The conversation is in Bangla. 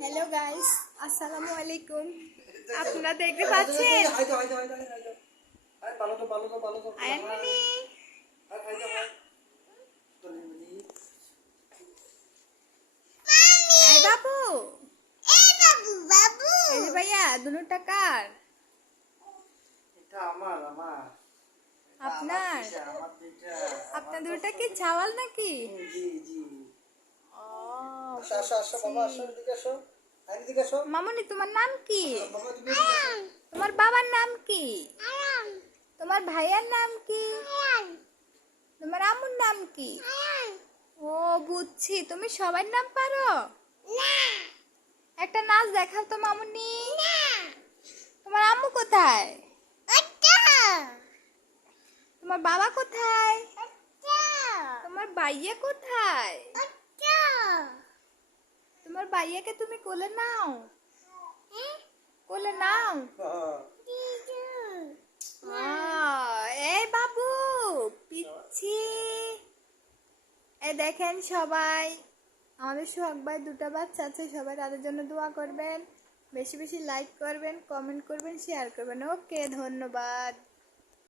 হ্যালো গাইস আসসালামু আলাইকুম আপনারা দেখতে পাচ্ছেন? হয়তো হয়তো হয়তো হয়তো আরে ভালো তো ভালো তো ভালো তো। আয়নমণি আর হয়তো হয় তলিমনি এই বাবু। এই বাবু বাবু। এই যে ভাইয়া দুটো টাকার এটা আমার আমার। এটা আপনার? আপনার দুটা কি চাওয়াল নাকি? জি জি। আসো আসো আসো বাবা আসো এদিকে আসো আইন আসো। মামুনি তোমার নাম কি। তোমার বাবার নাম কি? তোমার ভাইয়ার নাম কি? তোমার আম্মুর নাম কি? ও বুঝছি তুমি সবার নাম পারো? একটা নাচ দেখাও তো মামুনি। তোমার আম্মু কোথায়? তোমার বাবা কোথায়? তোমার বাইয়া কোথায়? বাইয়াকে তুমি কোলে নাও। কোলে নাও। এই বাবু পিচ্ছি। এই দেখেন সবাই আমাদের সোহাগ ভাই দুটো বাচ্চা আছে সবাই তাদের জন্য দোয়া করবেন। বেশি বেশি লাইক করবেন কমেন্ট করবেন শেয়ার করবেন। ওকে ধন্যবাদ।